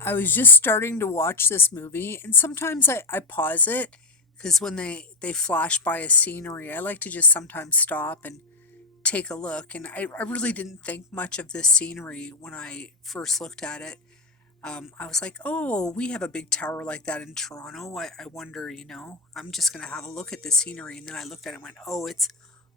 I was just starting to watch this movie, and sometimes I pause it because when they flash by a scenery, I like to just sometimes stop and take a look. And I really didn't think much of this scenery when I first looked at it. I was like, oh, we have a big tower like that in Toronto. I wonder, I'm just going to have a look at the scenery. And then I looked at it and went, oh, it's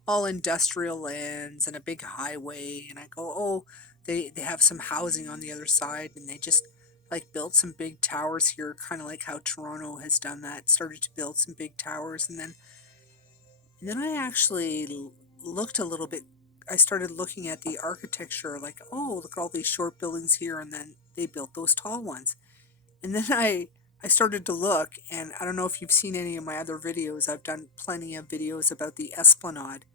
all industrial lands and a big highway. And I go, oh, they have some housing on the other side. And they just like built some big towers here, kind of like how Toronto has done that, started to build some big towers. And then I actually looked a little bit. I started looking at the architecture, like, oh, look at all these short buildings here, and then they built those tall ones. And then I started to look, and I don't know if you've seen any of my other videos. I've done plenty of videos about the Esplanade,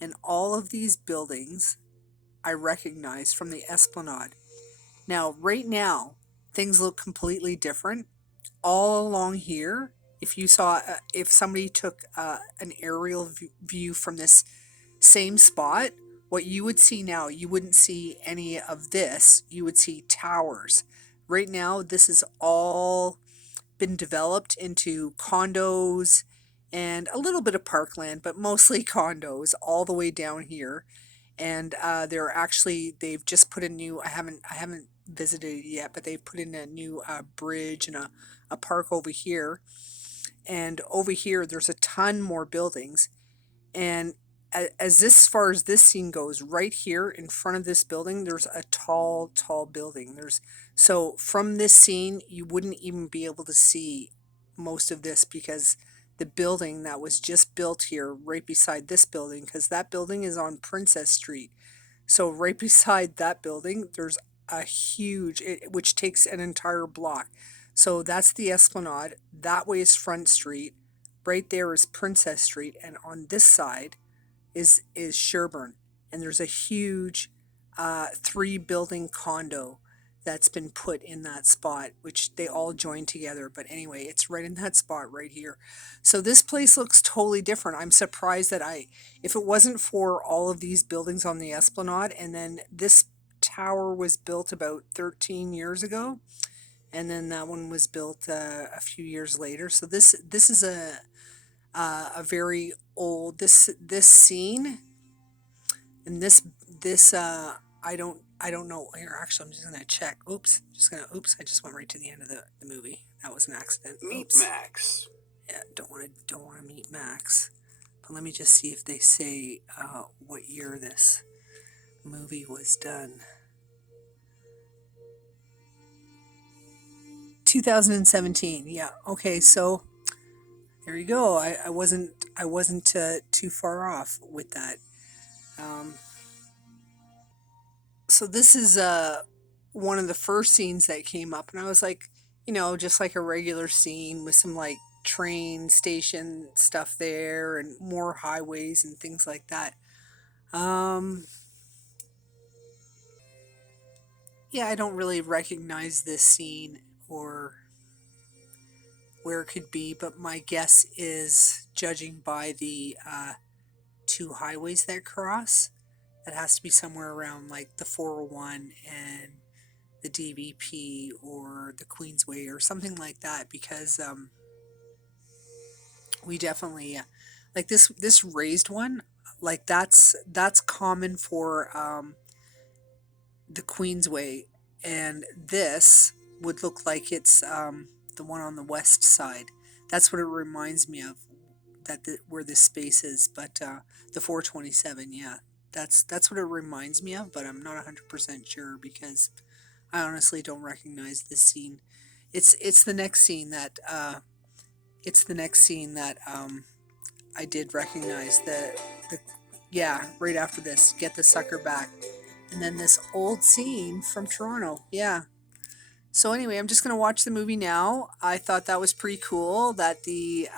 and all of these buildings I recognized from the Esplanade. Now, right now, things look completely different. All along here, if somebody took an aerial view from this same spot, what you would see now, you wouldn't see any of this. You would see towers. Right now, this has all been developed into condos and a little bit of parkland, but mostly condos all the way down here. And they've just put a new, I haven't visited it yet, but they've put in a new bridge and a park over here. And over here, there's a ton more buildings. And as far as this scene goes, right here in front of this building, there's a tall, tall building. So from this scene, you wouldn't even be able to see most of this because the building that was just built here, right beside this building, because that building is on Princess Street. So right beside that building, there's a which takes an entire block. So that's the Esplanade. That way is Front Street. Right there is Princess Street, and on this side is Sherbourne, and there's a huge three building condo that's been put in that spot, which they all join together. But anyway, it's right in that spot right here. So this place looks totally different. I'm surprised that if it wasn't for all of these buildings on the Esplanade, and then this tower was built about 13 years ago, and then that one was built a few years later. So this is a very old this scene and this I don't know here. Actually, I'm just gonna check. Oops, I just went right to the end of the movie. That was an accident. Meet Oops. Max. Yeah, don't want to meet Max. But let me just see if they say what year this movie was done. 2017. Yeah. Okay. So there you go. I wasn't too far off with that. Um, so this is one of the first scenes that came up, and I was like, just like a regular scene with some like train station stuff there and more highways and things like that. Um, yeah, I don't really recognize this scene or where it could be, but my guess is, judging by the two highways that cross, that has to be somewhere around like the 401 and the DVP or the Queensway or something like that, because we definitely like this raised one, like that's common for the Queensway, and this would look like it's the one on the west side. That's what it reminds me of, where this space is. But the 427, yeah, that's what it reminds me of. But I'm not 100% sure because I honestly don't recognize this scene. It's the next scene that I did recognize. The Yeah, right after this, get the sucker back, and then this old scene from Toronto. Yeah. So anyway, I'm just gonna watch the movie now. I thought that was pretty cool that the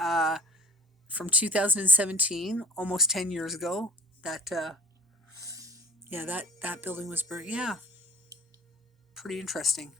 from 2017, almost 10 years ago, that yeah, that building was burned. Yeah, pretty interesting.